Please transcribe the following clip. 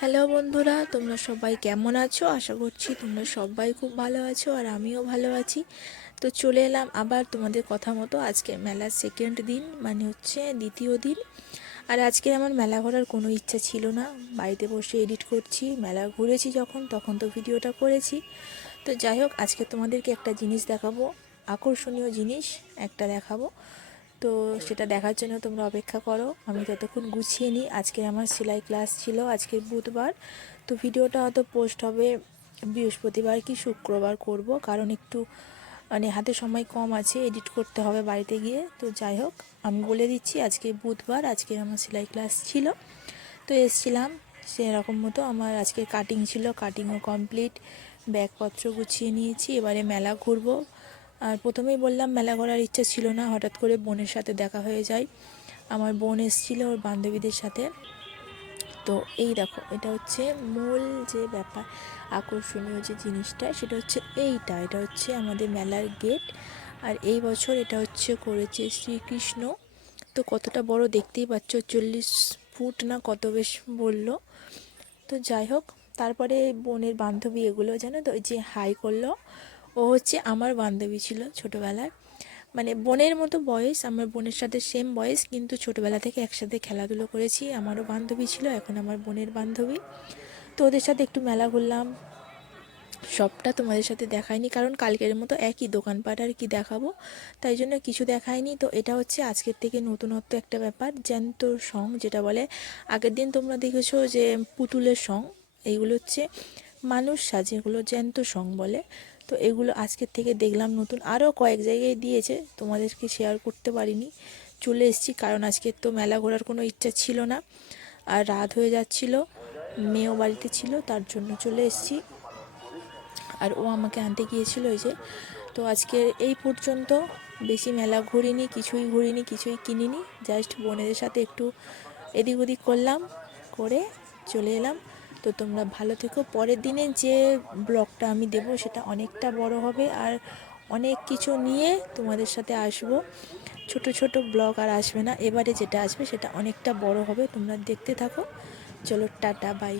Hello বন্ধুরা, তোমরা সবাই কেমন আছো? আশা করছি তোমরা সবাই খুব ভালো আছো আর আমিও ভালো আছি। তো চলে এলাম আবার তোমাদের কথা মতো আজকে মেলার সেকেন্ড দিন, মানে হচ্ছে দ্বিতীয় দিন। আর আজকে আমার মেলা ঘোরার কোনো ইচ্ছা ছিল না, বাড়িতে বসে এডিট করছি। মেলা ঘুরেছি যখন তখন তো ভিডিওটা করেছি। তো যাই হোক, আজকে তোমাদেরকে একটা জিনিস দেখাবো, আকর্ষণীয় জিনিস একটা দেখাবো। তো সেটা দেখার জন্য তোমরা অপেক্ষা করো, আমি ততক্ষণ গুছিয়ে নিই। আজকে আমার সেলাই ক্লাস ছিল, আজকে বুধবার। তো ভিডিওটা হয়তো পোস্ট হবে বৃহস্পতিবার কি শুক্রবার করব, কারণ একটু মানে হাতে সময় কম আছে, এডিট করতে হবে বাড়িতে গিয়ে। তো যাই হোক, আমি বলে দিচ্ছি আজকে বুধবার, আজকে আমার সেলাই ক্লাস ছিল। তো এসছিলাম সেরকম মতো, আমার আজকে কাটিং ছিল, কাটিংও কমপ্লিট, ব্যাগপত্র গুছিয়ে নিয়েছি। এবারে মেলা ঘুরবো। আর প্রথমেই বললাম মেলা ঘোরার ইচ্ছা ছিল না, হঠাৎ করে বোনের সাথে দেখা হয়ে যায়। আমার বোন এসেছিলো ওর বান্ধবীদের সাথে। তো এই দেখো, এটা হচ্ছে মূল যে ব্যাপার, আকর্ষণীয় যে জিনিসটা সেটা হচ্ছে এটা হচ্ছে আমাদের মেলার গেট। আর এই বছর এটা হচ্ছে করেছে শ্রীকৃষ্ণ। তো কতটা বড় দেখতেই পাচ্ছ, 40 ফুট না কত বেশ বললো। তো যাই হোক, তারপরে বোনের বান্ধবী এগুলো জানো তো, ওই যে হাই করলো, ও হচ্ছে আমার বান্ধবী ছিল ছোটোবেলায়, মানে বোনের মতো বয়স, আমার বোনের সাথে সেম বয়স, কিন্তু ছোটোবেলা থেকে একসাথে খেলাধুলো করেছি। আমারও বান্ধবী ছিল, এখন আমার বোনের বান্ধবী। তো ওদের সাথে একটু মেলা ঘুরলাম। সবটা তোমাদের সাথে দেখাইনি, কারণ কালকের মতো একই দোকানপাট আর কি দেখাবো, তাই জন্য কিছু দেখাইনি। তো এটা হচ্ছে আজকের থেকে নতুনত্ব একটা ব্যাপার, জ্যান্ত সং যেটা বলে। আগের দিন তোমরা দেখেছো যে পুতুলের সং, এইগুলো হচ্ছে মানুষ সাজে, এগুলো জ্যান্ত সং বলে। তো এগুলো আজকের থেকে দেখলাম নতুন, আরও কয়েক জায়গায় দিয়েছে, তোমাদেরকে শেয়ার করতে পারিনি। চলে এসেছি কারণ আজকে তো মেলা ঘোরার কোনো ইচ্ছা ছিল না, আর রাত হয়ে যাচ্ছিল, মেয়েও বাড়িতে ছিল, তার জন্য চলে এসেছি। আর ও আমাকে আনতে গিয়েছিল এই যে। তো আজকের এই পর্যন্ত, বেশি মেলা ঘুরিনি, কিছুই কিনিনি, জাস্ট বোনেদের সাথে একটু এদিক ওদিক করলাম, করে চলে এলাম। তো তোমরা ভালো থেকো। পরের দিনে যে ব্লগটা আমি দেব সেটা অনেকটা বড় হবে, আর অনেক কিছু নিয়ে তোমাদের সাথে আসব। ছোট ছোট ব্লগ আর আসবে না, এবারে যেটা আসবে সেটা অনেকটা বড় হবে, তোমরা দেখতে থাকো। চলো টাটা, বাই।